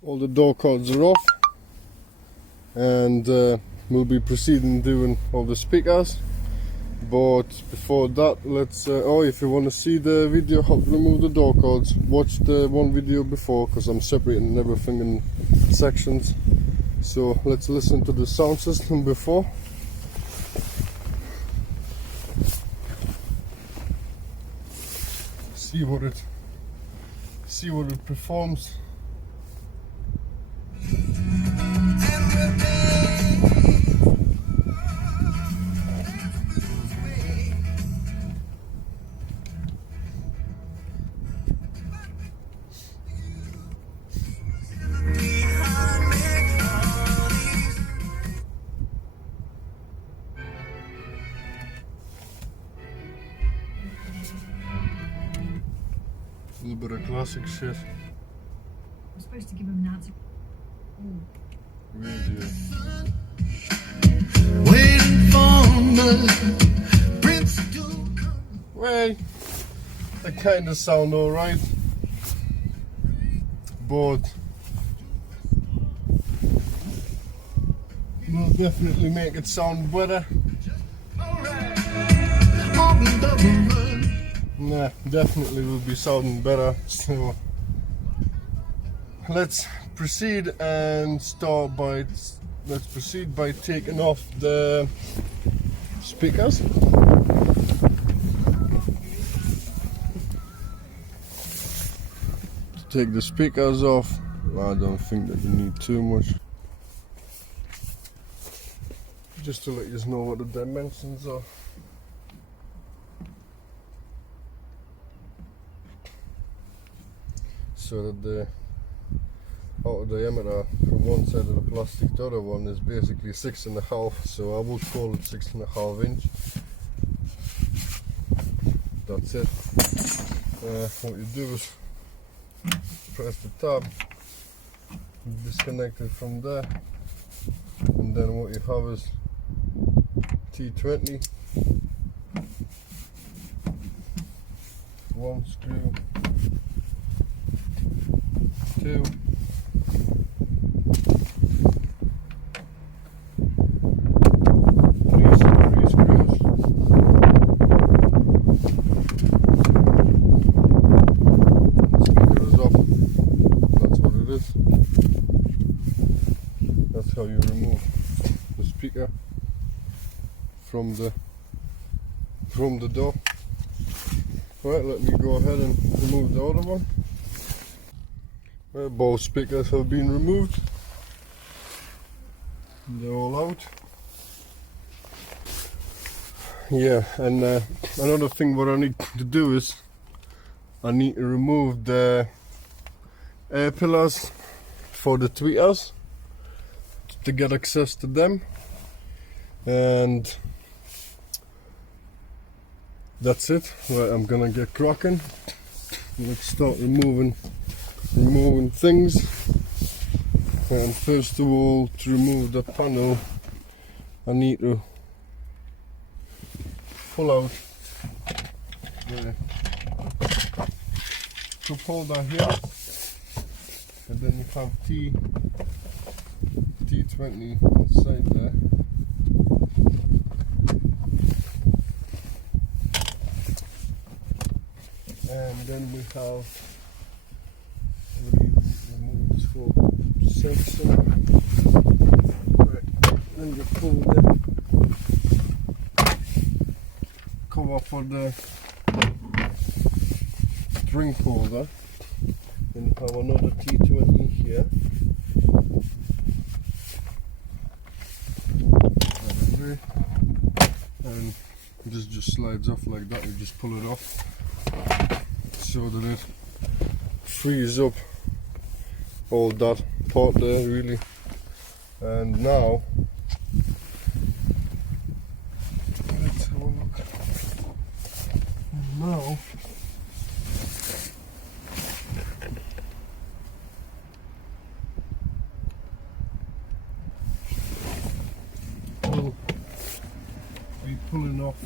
All the door cords are off, and we'll be proceeding doing all the speakers. But before that, let's if you want to see the video how to remove the door cords, watch the one video before, because I'm separating everything in sections. So let's listen to the sound system before. See what it performs. A little bit of classic shit. I'm supposed to give him an answer. Radio. Waiting for the prince to come. Well, they kind of sound alright, but we'll definitely make it sound better. On the double run. Nah, definitely will be sounding better. So let's proceed by taking off the speakers. To take the speakers off, I don't think that you need too much. Just to let you know what the dimensions are. So that the outer diameter from one side of the plastic to the other one is basically 6.5, so I would call it 6.5 inch. That's it. What you do is press the tab, disconnect it from there, and then what you have is T20, one screw, two, three screws, the speaker is off. That's what it is. That's how you remove the speaker from the door. Right, let me go ahead and remove the other one. Well, both speakers have been removed. They're all out. Yeah, and another thing what I need to do is I need to remove the air pillars for the tweeters to get access to them, and that's it. Right, I'm gonna get cracking. Let's start removing things. And first of all, to remove the panel, I need to pull out the cup holder here, and then you have T20 inside there. And then we have remove this whole sensor. Right. Then you pull the cover for the drink holder. Then you have another T20 here. And this just slides off like that. You just pull it off so that it frees up all that part there, really. And now let's have a look. Now we'll be pulling off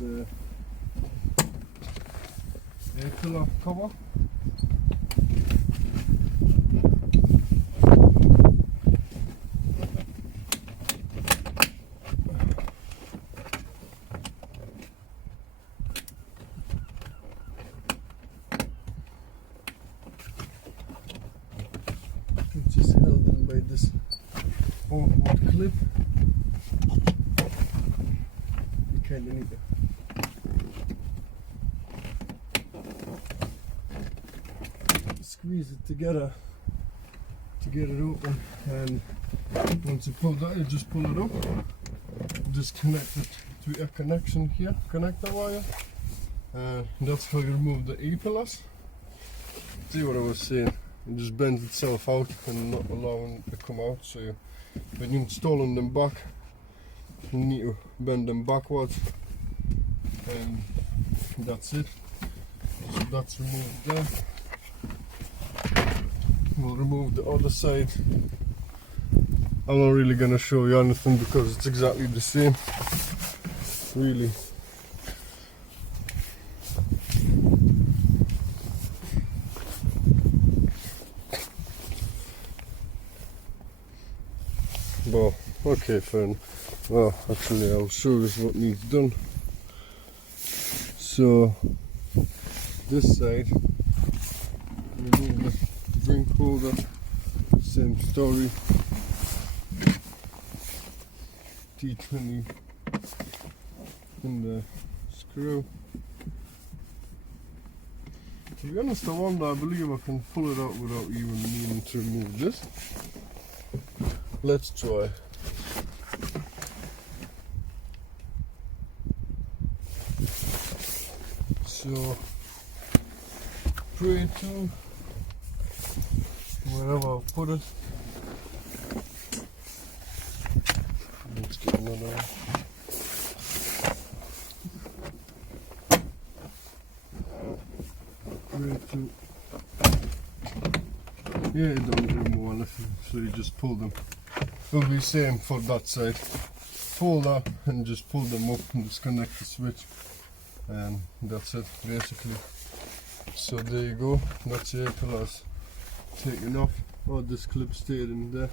the air pillar cover. this awkward clip. You kind of need to squeeze it together to get it open, and once you pull that, you just pull it up, disconnect it to a connection here, connector wire, and that's how you remove the E-pillars. See what I was saying, it just bends itself out and not allowing it to come out, so when you're installing them back, you need to bend them backwards, and that's it. So that's removed there. We'll remove the other side. I'm not really gonna show you anything because it's exactly the same, really. Well, okay, fine. Well, actually, I'll show you what needs done. So, this side, remove the drink holder, same story. T20 in the screw. To be honest, I wonder, I believe I can pull it out without even needing to remove this. Let's try. So, pray to wherever I'll put it. Let's get another one. Pray to. Yeah, you don't remove anything, so you just pull them. It'll be same for that side. Pull that and just pull them up and disconnect the switch, and that's it basically. So there you go, that's the pillars taken off. Oh, this clip stayed in there,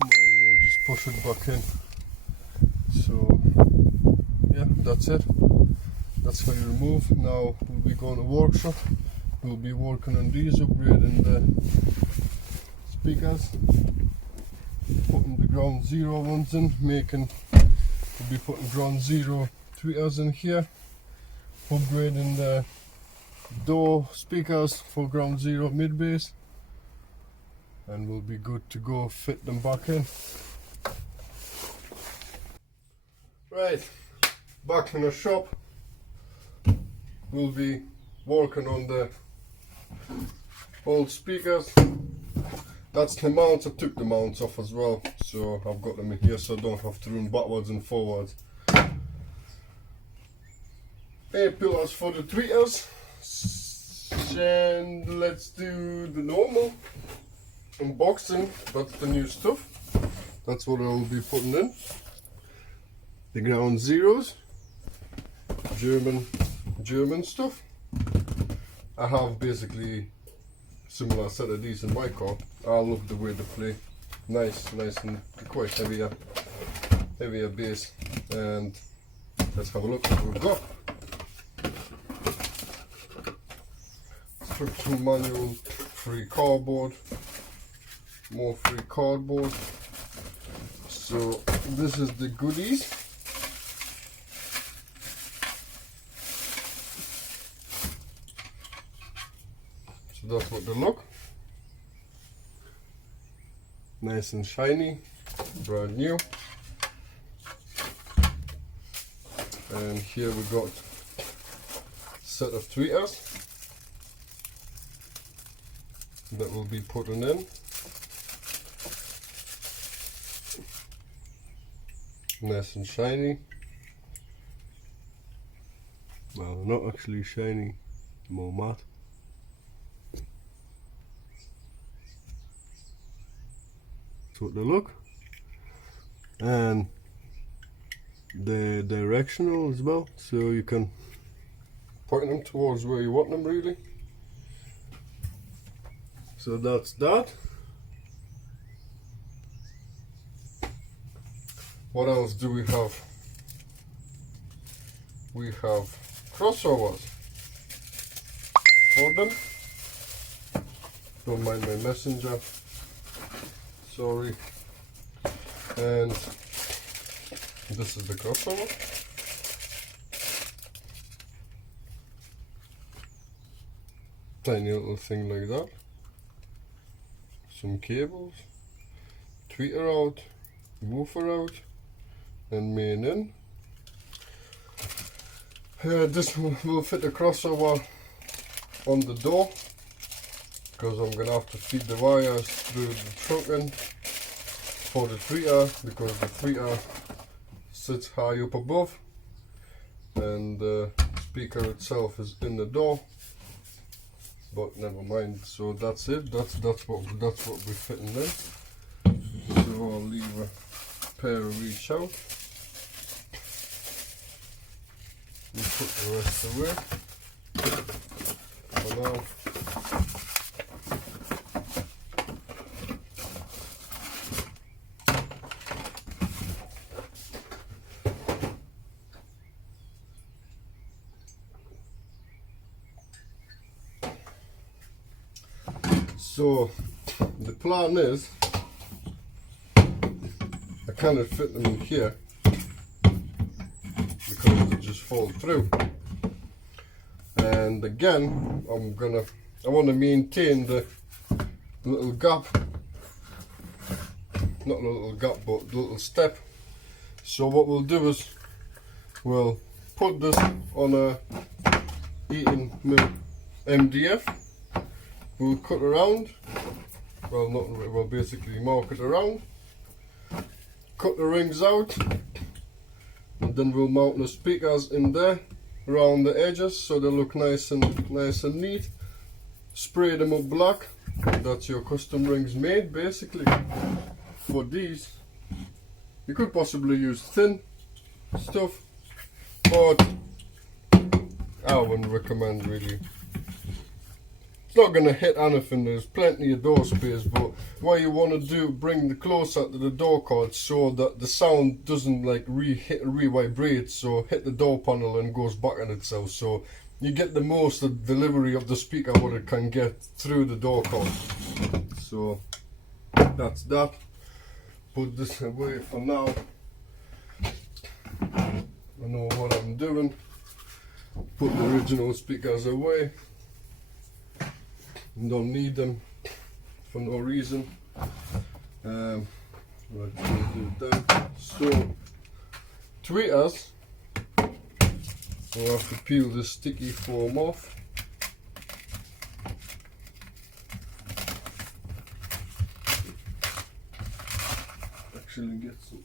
might as well just push it back in. So yeah, that's it, that's how you remove. Now we'll be going to workshop, we'll be working on these, upgrading the speakers, putting the ground zero ones in, we'll be putting ground zero tweeters in here, upgrading the door speakers for ground zero mid bass, and we'll be good to go, fit them back in. Right, back in the shop, we'll be working on the old speakers. That's the mounts. I took the mounts off as well, so I've got them in here so I don't have to run backwards and forwards. 8 pillars for the tweeters, and let's do the normal unboxing. That's the new stuff, that's what I will be putting in. The ground zeros, German stuff. I have basically similar set of these in my car. I love the way they play, nice and quite heavier bass. And let's have a look what we've got. Instruction manual, free cardboard, more free cardboard. So this is the goodies. So that's what they look. Nice and shiny, brand new. And here we got a set of tweeters that will be putting in. Nice and shiny. Well, not actually shiny, more matte. That's what they look. And they're directional as well, so you can point them towards where you want them really. So that's that. What else do we have? We have crossovers for them. Don't mind my messenger. sorry. And this is the crossover. Tiny little thing like that. Some cables, tweeter out, woofer out, and main in. This will fit the crossover on the door, because I'm going to have to feed the wires through the trunking for the tweeter, because the tweeter sits high up above and the speaker itself is in the door. But never mind, so that's it, that's what we're fitting in. So I'll leave a pair of each out. We'll put the rest away for now. So the plan is, I cannot fit them in here because they just fall through. And again, I want to maintain the little gap, not a little gap, but the little step. So what we'll do is we'll put this on a 18mm MDF. We'll cut around, well basically mark it around, cut the rings out, and then we'll mount the speakers in there around the edges so they look nice and neat. Spray them up black, and that's your custom rings made basically. For these, you could possibly use thin stuff, but I wouldn't recommend really. It's not going to hit anything, there's plenty of door space, but what you want to do, bring the closer to the door card so that the sound doesn't like re-vibrate, so hit the door panel and goes back on itself, so you get the most of the delivery of the speaker what it can get through the door card. So that's that. Put this away for now. I know what I'm doing. Put the original speakers away. Don't need them for no reason. Let's do that. So, tweeters, we'll have to peel the sticky foam off. Actually, get some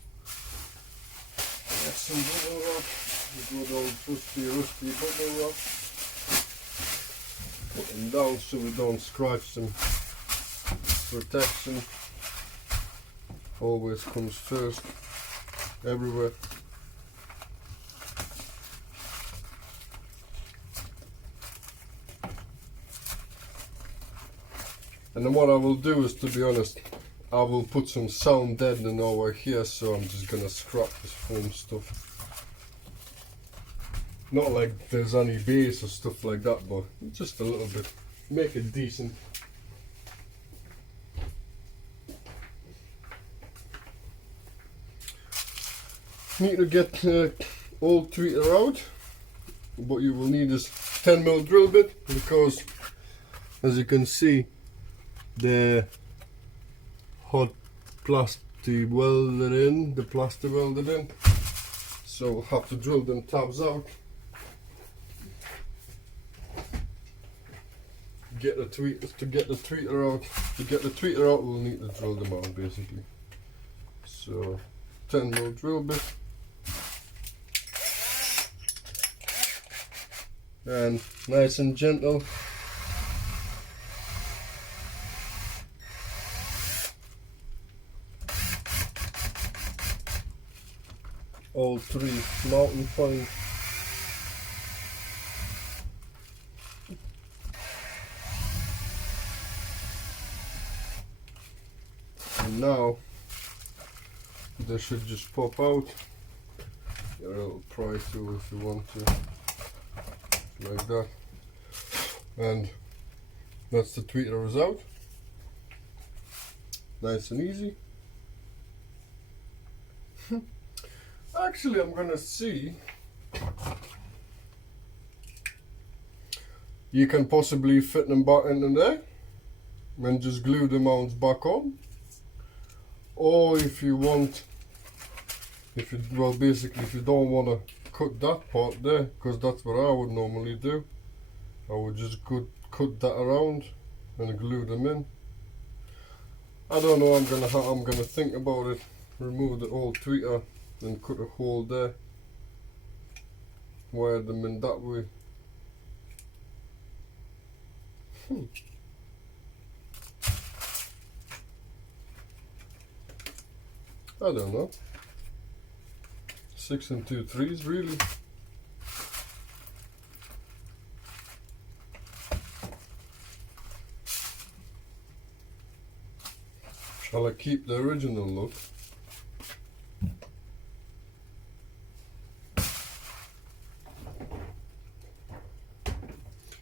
bubble wrap. The good old rusty bubble wrap. Put them down so we don't scratch them. Protection always comes first, everywhere. And then what I will do is, to be honest, I will put some sound deadening over here, so I'm just gonna scrap this foam stuff. Not like there's any bass or stuff like that, but just a little bit. Make it decent. Need to get old tweeter out. What you will need is 10mm drill bit, because as you can see, the hot plastic welded in, the plaster welded in. So we'll have to drill them tabs out. Get the tweeter out. To get the tweeter out, we'll need to drill them out basically. So 10mm drill bit, and nice and gentle. All three mounting points. And now they should just pop out. Get a little pry tool if you want to, like that. And that's the tweeter is out. Nice and easy. Actually, I'm gonna see. You can possibly fit them back into there and just glue the mounts back on. Or if you want, well, basically if you don't want to cut that part there, because that's what I would normally do, I would just cut that around and glue them in. I don't know, I'm gonna think about it. Remove the old tweeter and cut a hole there, wire them in that way. I don't know. 6 and 2/3 really. Shall I keep the original look?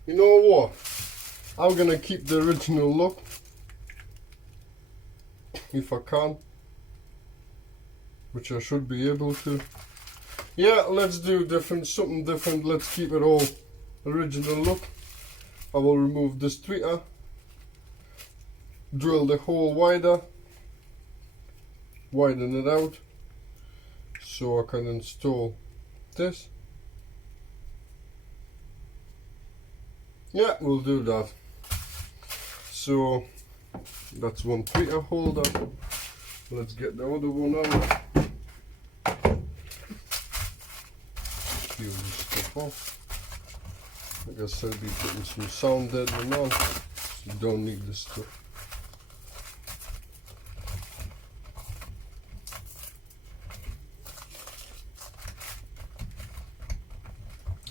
You know what? I'm gonna keep the original look if I can, which I should be able to. Yeah, let's do something different. Let's keep it all original look. I will remove this tweeter, drill the hole wider, widen it out so I can install this. Yeah, we'll do that. So that's one tweeter holder. Let's get the other one out. Peel this stuff off. I guess I'll be putting some sound deadening on. You don't need this stuff.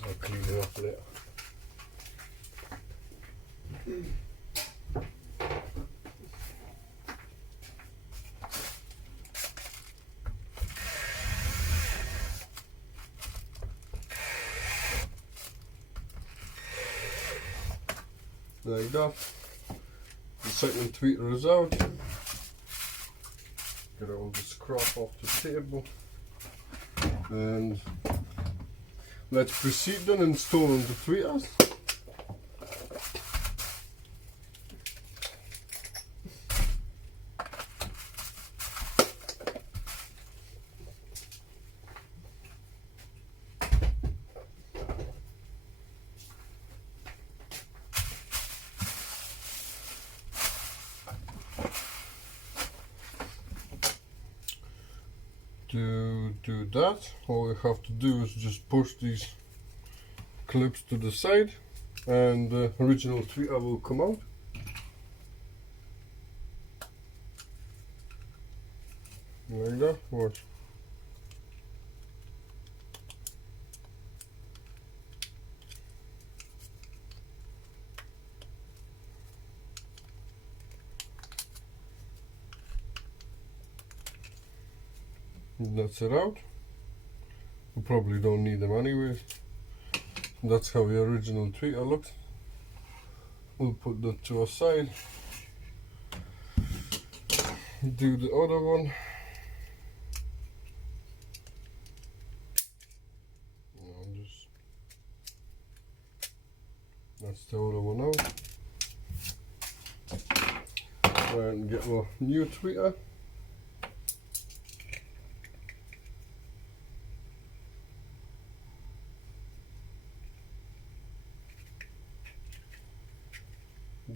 I'll clean it up later. Like that. The second tweeter is out. Get all the scrap off the table. And let's proceed on installing the tweeters. To do that, all we have to do is just push these clips to the side and the original tweeter will come out. Like that. Watch. That's it out. We probably don't need them anyways. That's how the original tweeter looks. We'll put that to our side. Do the other one. That's the other one out. And get our new tweeter.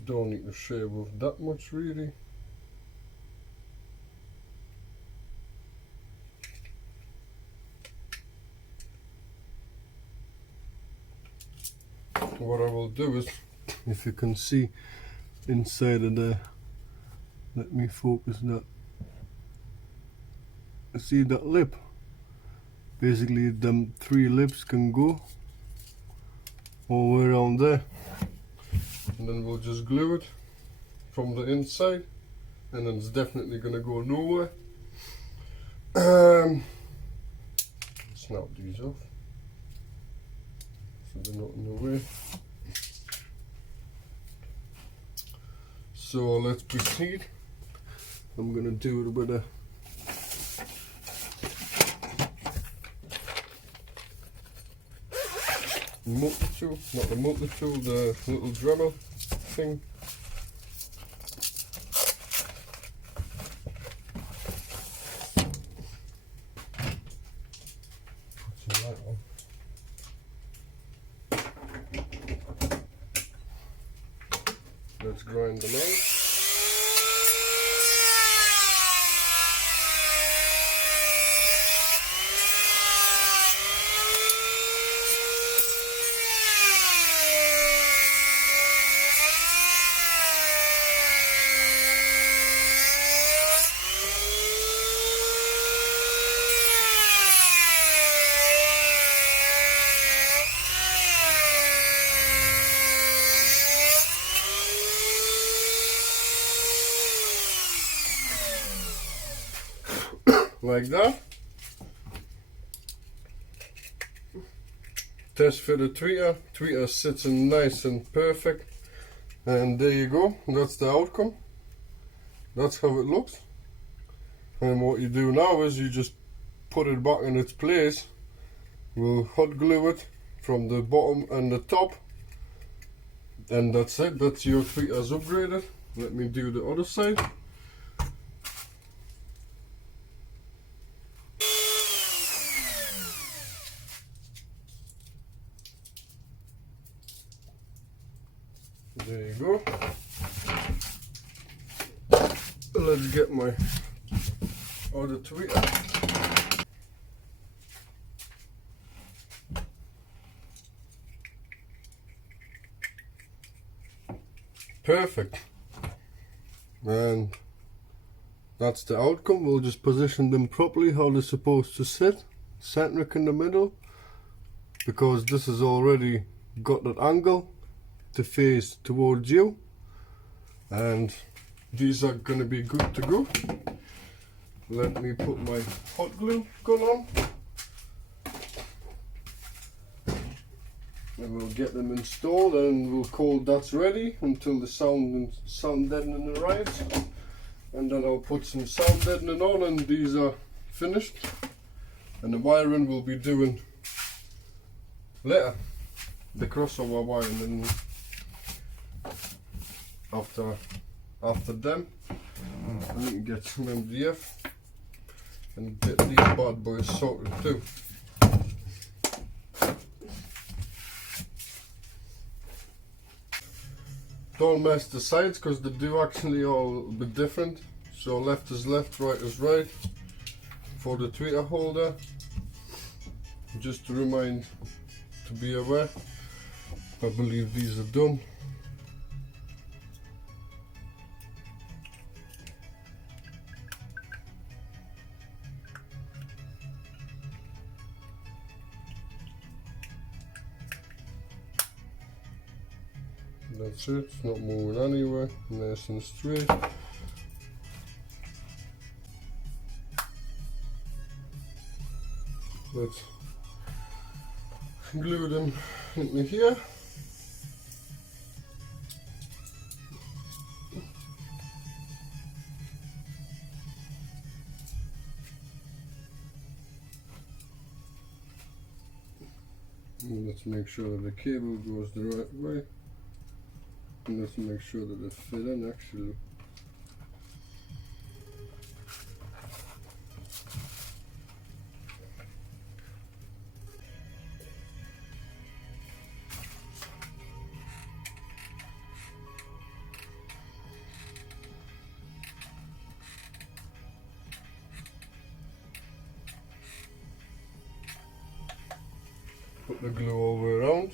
Don't need to shave off that much really. What I will do is, if you can see inside of the, let me focus that, see that lip, basically them 3 lips can go all the way around there. And then we'll just glue it from the inside, and then it's definitely going to go nowhere. Snap these off so they're not in the way. So let's proceed. I'm gonna do it with a multi-tool, not the multi-tool, the little Dremel thing. Put some light on. Let's grind them out. Like that. Test for the tweeter. Tweeter sits in nice and perfect. And there you go. That's the outcome. That's how it looks. And what you do now is you just put it back in its place. We'll hot glue it from the bottom and the top. And that's it. That's your tweeter's upgraded. Let me do the other side. There you go. Let's get my other tweeter. Perfect. And that's the outcome. We'll just position them properly how they're supposed to sit. Centric in the middle, because this has already got that angle to face towards you, and these are going to be good to go. Let me put my hot glue gun on and we'll get them installed, and we'll call that's ready until the sound deadening arrives, and then I'll put some sound deadening on, and these are finished, and the wiring we'll be doing later, the crossover wiring, and after them I need to get some MDF and get these bad boys sorted too. Don't mess the sides because they do actually all a bit different. So left is left, right is right for the tweeter holder. Just to remind, to be aware. I believe these are done. That's it, it's not moving anywhere, nice and straight. Let's glue them into here. And let's make sure that the cable goes the right way. And let's make sure that they fit in actually. Put the glue all the way around.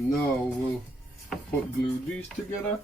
Now we'll hot glue these together.